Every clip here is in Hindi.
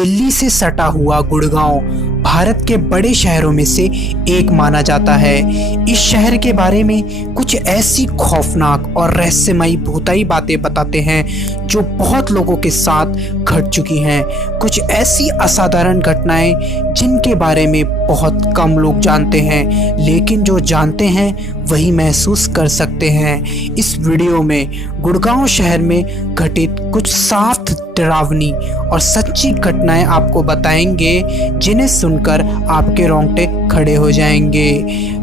दिल्ली से सटा हुआ गुड़गांव भारत के बड़े शहरों में से एक माना जाता है। इस शहर के बारे में कुछ ऐसी खौफनाक और रहस्यमयी भूताई बातें बताते हैं जो बहुत लोगों के साथ घट चुकी हैं। कुछ ऐसी असाधारण घटनाएं जिनके बारे में बहुत कम लोग जानते हैं, लेकिन जो जानते हैं वही महसूस कर सकते हैं। इस वीडियो में गुड़गांव शहर में घटित कुछ साफ डरावनी और सच्ची घटनाएं आपको बताएंगे, जिन्हें सुनकर आपके रोंगटे खड़े हो जाएंगे।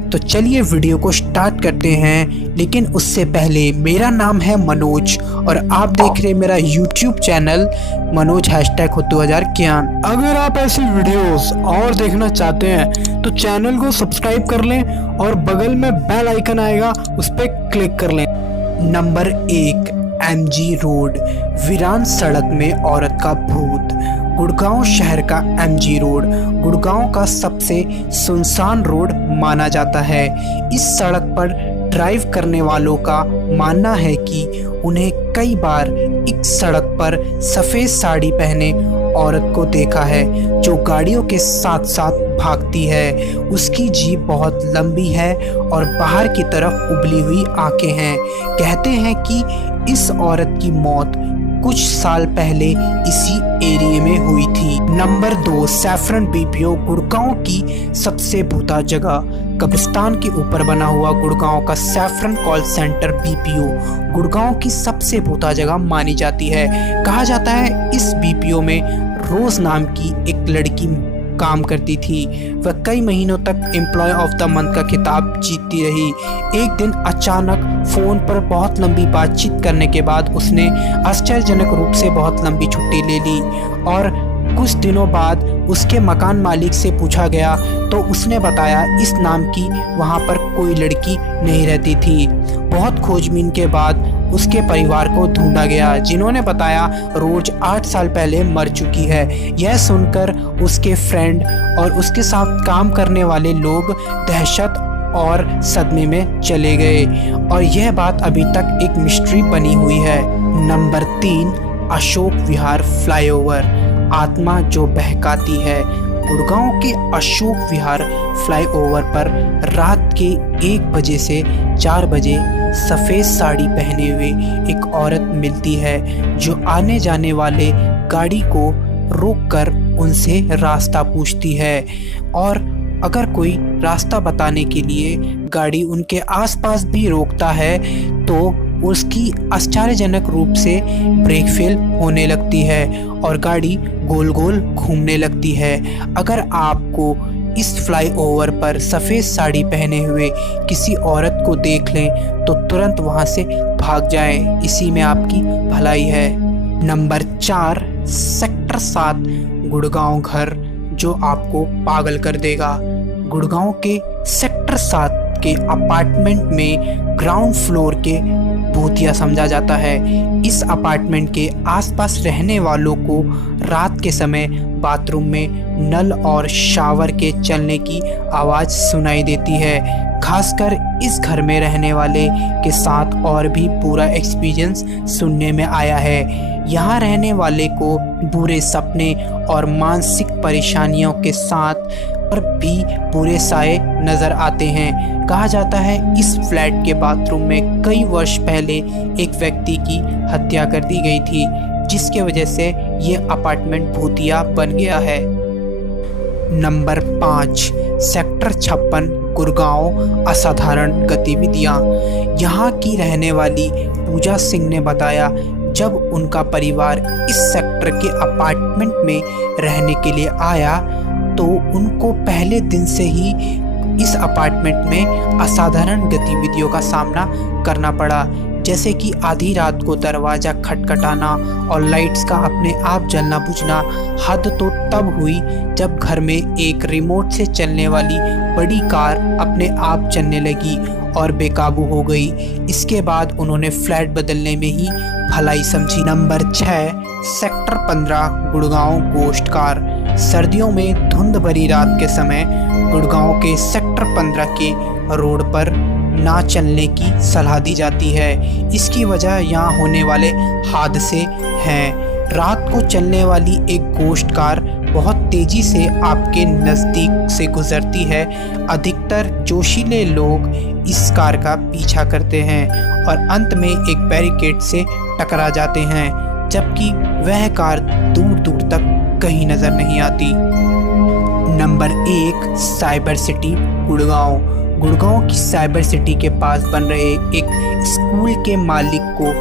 तो चलिए वीडियो को स्टार्ट करते हैं, लेकिन उससे पहले मेरा नाम है मनोज और आप देख रहे हैं मेरा YouTube चैनल मनोज #2000 अगर आप ऐसी वीडियोस और देखना चाहते हैं तो चैनल को सब्सक्राइब कर लें और बगल में बेल आइकन आएगा, उस पर क्लिक कर लें। नंबर 1, MG रोड, वीरान सड़क में औरत का भूत। गुड़गांव शहर का MG रोड गुड़गांव का सबसे सुनसान रोड माना जाता है। इस सड़क पर ड्राइव करने वालों का मानना है कि उन्हें कई बार इस सड़क पर सफ़ेद साड़ी पहने औरत को देखा है, जो गाड़ियों के साथ साथ भागती है। उसकी जीभ बहुत लंबी है और बाहर की तरफ उबली हुई आंखें हैं। कहते हैं कि इस औरत की मौत कुछ साल पहले इसी एरिया में हुई थी। नंबर 2, सैफरन BPO, गुड़गांव की सबसे भूता जगह। कब्रिस्तान के ऊपर बना हुआ गुड़गांव का saffron call centre BPO Gurgaon की सबसे भूता जगह मानी जाती है। कहा जाता है इस BPO में रोज नाम की एक लड़की काम करती थी। वह कई महीनों तक एम्प्लॉय ऑफ द मंथ का खिताब जीतती रही। एक दिन अचानक फोन पर बहुत लंबी बातचीत करने के बाद उसने आश्चर्यजनक रूप से बहुत लंबी छुट्टी ले ली और कुछ दिनों बाद उसके मकान मालिक से पूछा गया तो उसने बताया इस नाम की वहाँ पर कोई लड़की नहीं रहती थी। बहुत खोजबीन के बाद उसके परिवार को ढूंढा गया, जिन्होंने बताया रोज 8 साल पहले मर चुकी है। यह सुनकर उसके फ्रेंड और उसके साथ काम करने वाले लोग दहशत और सदमे में चले गए और यह बात अभी तक एक मिस्ट्री बनी हुई है। नंबर 3, अशोक विहार फ्लाईओवर, आत्मा जो बहकाती है। गुड़गांव के अशोक विहार फ्लाईओवर पर रात के 1 बजे से 4 बजे सफ़ेद साड़ी पहने हुए एक औरत मिलती है, जो आने जाने वाले गाड़ी को रोककर उनसे रास्ता पूछती है और अगर कोई रास्ता बताने के लिए गाड़ी उनके आसपास भी रोकता है तो उसकी आश्चर्यजनक रूप से ब्रेक फेल होने लगती है और गाड़ी गोल गोल घूमने लगती है। अगर आपको इस फ्लाईओवर पर सफ़ेद साड़ी पहने हुए किसी औरत को देख लें तो तुरंत वहां से भाग जाएं, इसी में आपकी भलाई है। नंबर 4, सेक्टर 7, गुड़गांव घर, जो आपको पागल कर देगा। गुड़गांव के सेक्टर 7 के अपार्टमेंट में ग्राउंड फ्लोर के भूतिया समझा जाता है। इस अपार्टमेंट के आसपास रहने वालों को रात के समय बाथरूम में नल और शावर के चलने की आवाज़ सुनाई देती है। खासकर इस घर में रहने वाले के साथ और भी पूरा एक्सपीरियंस सुनने में आया है। यहाँ रहने वाले को बुरे सपने और मानसिक परेशानियों के साथ और भी बुरे साए नज़र आते हैं। कहा जाता है इस फ्लैट के बाथरूम में कई वर्ष पहले एक व्यक्ति की हत्या कर दी गई थी, जिसके वजह से ये अपार्टमेंट भूतिया बन गया है। नंबर 5, सेक्टर 56, गुड़गांव, असाधारण गतिविधियाँ। यहाँ की रहने वाली पूजा सिंह ने बताया जब उनका परिवार इस सेक्टर के अपार्टमेंट में रहने के लिए आया तो उनको पहले दिन से ही इस अपार्टमेंट में असाधारण गतिविधियों का सामना करना पड़ा, जैसे कि आधी रात को दरवाज़ा खटखटाना और लाइट्स का अपने आप जलना बुझना। हद तो तब हुई जब घर में एक रिमोट से चलने वाली बड़ी कार अपने आप चलने लगी और बेकाबू हो गई। इसके बाद उन्होंने फ्लैट बदलने में ही भलाई समझी। नंबर 6, सेक्टर 15, गुड़गांव गोश्त कार। सर्दियों में धुंध भरी रात के समय गुड़गांव के सेक्टर 15 के रोड पर ना चलने की सलाह दी जाती है। इसकी वजह यहाँ होने वाले हादसे हैं। रात को चलने वाली एक गोश्त कार बहुत तेजी से आपके नज़दीक से गुजरती है। अधिकतर जोशीले लोग इस कार का पीछा करते हैं और अंत में एक बैरिकेड से टकरा जाते हैं, जबकि वह कार दूर दूर तक कहीं नज़र नहीं आती। Number 1, cyber city Gurgaon. Gurgaon की साइबर सिटी के पास बन रहे एक स्कूल के मालिक को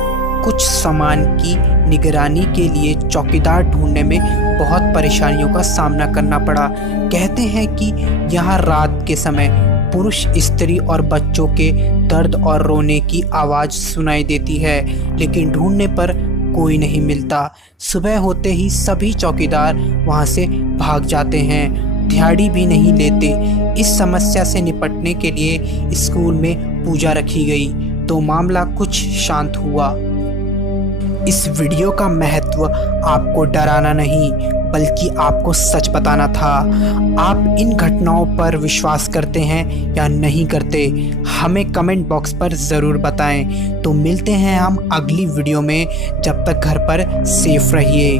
कुछ सामान की निगरानी के लिए चौकीदार ढूंढने में बहुत परेशानियों का सामना करना पड़ा। कहते हैं कि यहाँ रात के समय पुरुष, स्त्री और बच्चों के दर्द और रोने की आवाज़ सुनाई देती है, लेकिन ढूंढने पर कोई नहीं मिलता। सुबह होते ही सभी चौकीदार वहाँ से भाग जाते हैं, दिहाड़ी भी नहीं लेते। इस समस्या से निपटने के लिए स्कूल में पूजा रखी गई तो मामला कुछ शांत हुआ। इस वीडियो का महत्व आपको डराना नहीं बल्कि आपको सच बताना था। आप इन घटनाओं पर विश्वास करते हैं या नहीं करते, हमें कमेंट बॉक्स पर ज़रूर बताएं। तो मिलते हैं हम अगली वीडियो में, जब तक घर पर सेफ रहिए।